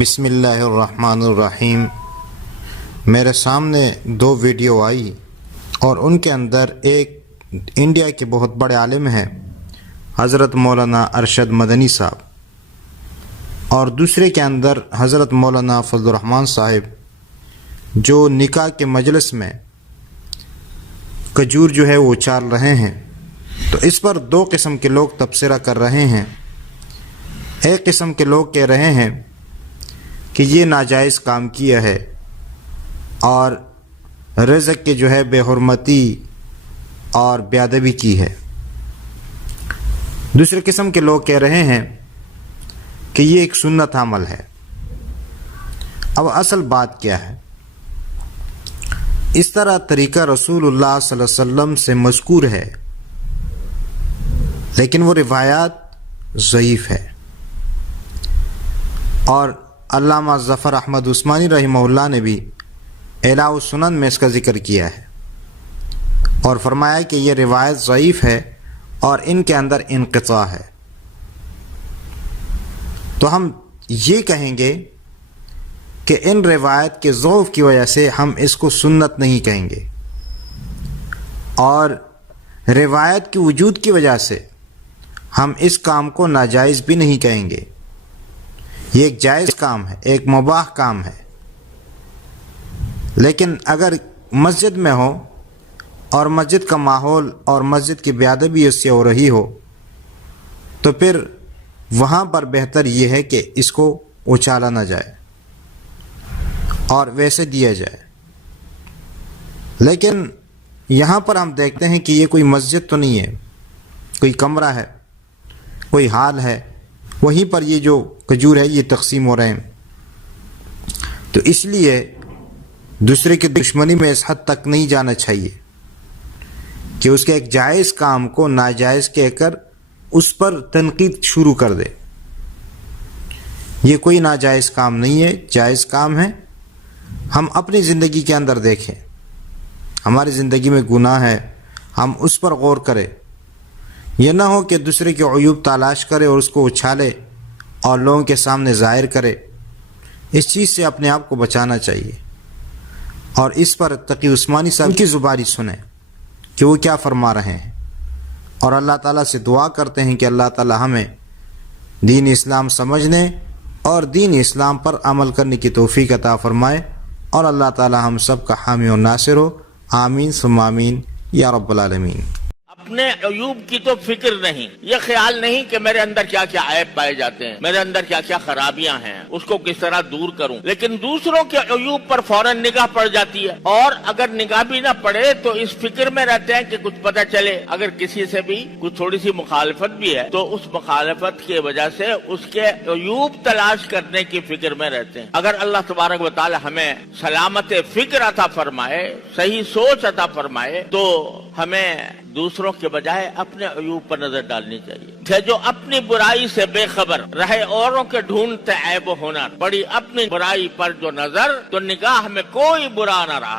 بسم اللہ الرحمن الرحیم۔ میرے سامنے دو ویڈیو آئی اور ان کے اندر ایک انڈیا کے بہت بڑے عالم ہیں حضرت مولانا ارشد مدنی صاحب، اور دوسرے کے اندر حضرت مولانا فضل الرحمان صاحب جو نکاح کے مجلس میں کھجور جو ہے وہ اچار رہے ہیں۔ تو اس پر دو قسم کے لوگ تبصرہ کر رہے ہیں۔ ایک قسم کے لوگ کہہ رہے ہیں کہ یہ ناجائز کام کیا ہے اور رزق کے جو ہے بے حرمتی اور بے ادبی کی ہے۔ دوسرے قسم کے لوگ کہہ رہے ہیں کہ یہ ایک سنت عمل ہے۔ اب اصل بات کیا ہے؟ اس طرح طریقہ رسول اللہ صلی اللہ علیہ وسلم سے مذکور ہے، لیکن وہ روایات ضعیف ہے، اور علامہ ظفر احمد عثمانی رحمہ اللہ نے بھی اعلاء السنن میں اس کا ذکر کیا ہے اور فرمایا کہ یہ روایت ضعیف ہے اور ان کے اندر انقطاع ہے۔ تو ہم یہ کہیں گے کہ ان روایت کے ضعف کی وجہ سے ہم اس کو سنت نہیں کہیں گے، اور روایت کی وجود کی وجہ سے ہم اس کام کو ناجائز بھی نہیں کہیں گے۔ یہ ایک جائز کام ہے، ایک مباح کام ہے، لیکن اگر مسجد میں ہو اور مسجد کا ماحول اور مسجد کی بے ادبی اس سے ہو رہی ہو تو پھر وہاں پر بہتر یہ ہے کہ اس کو اچالا نہ جائے اور ویسے دیا جائے۔ لیکن یہاں پر ہم دیکھتے ہیں کہ یہ کوئی مسجد تو نہیں ہے، کوئی کمرہ ہے، کوئی ہال ہے، وہیں پر یہ جو کھجور ہے یہ تقسیم ہو رہے ہیں۔ تو اس لیے دوسرے کی دشمنی میں اس حد تک نہیں جانا چاہیے کہ اس کے ایک جائز کام کو ناجائز کہہ کر اس پر تنقید شروع کر دے۔ یہ کوئی ناجائز کام نہیں ہے، جائز کام ہے۔ ہم اپنی زندگی کے اندر دیکھیں، ہماری زندگی میں گناہ ہے، ہم اس پر غور کریں۔ یہ نہ ہو کہ دوسرے کے عیوب تلاش کرے اور اس کو اچھالے اور لوگوں کے سامنے ظاہر کرے۔ اس چیز سے اپنے آپ کو بچانا چاہیے، اور اس پر تقی عثمانی صاحب کی زبانی سنیں کہ وہ کیا فرما رہے ہیں، اور اللہ تعالیٰ سے دعا کرتے ہیں کہ اللہ تعالیٰ ہمیں دین اسلام سمجھنے اور دین اسلام پر عمل کرنے کی توفیق عطا فرمائے، اور اللہ تعالیٰ ہم سب کا حامی و ناصر ہو۔ آمین ثم آمین یا رب العالمین۔ اپنے عیوب کی تو فکر نہیں، یہ خیال نہیں کہ میرے اندر کیا کیا عیب پائے جاتے ہیں، میرے اندر کیا کیا خرابیاں ہیں، اس کو کس طرح دور کروں۔ لیکن دوسروں کے عیوب پر فوراً نگاہ پڑ جاتی ہے، اور اگر نگاہ بھی نہ پڑے تو اس فکر میں رہتے ہیں کہ کچھ پتہ چلے، اگر کسی سے بھی کچھ تھوڑی سی مخالفت بھی ہے تو اس مخالفت کی وجہ سے اس کے عیوب تلاش کرنے کی فکر میں رہتے ہیں۔ اگر اللہ تبارک و تعالی ہمیں سلامت فکر عطا فرمائے، صحیح سوچ عطا فرمائے، تو ہمیں دوسروں کے بجائے اپنے عیوب پر نظر ڈالنی چاہیے۔ جو اپنی برائی سے بے خبر رہے اوروں کے ڈھونڈتے عیب و ہنر، بڑی اپنی برائی پر جو نظر، تو نگاہ میں کوئی برا نہ رہا۔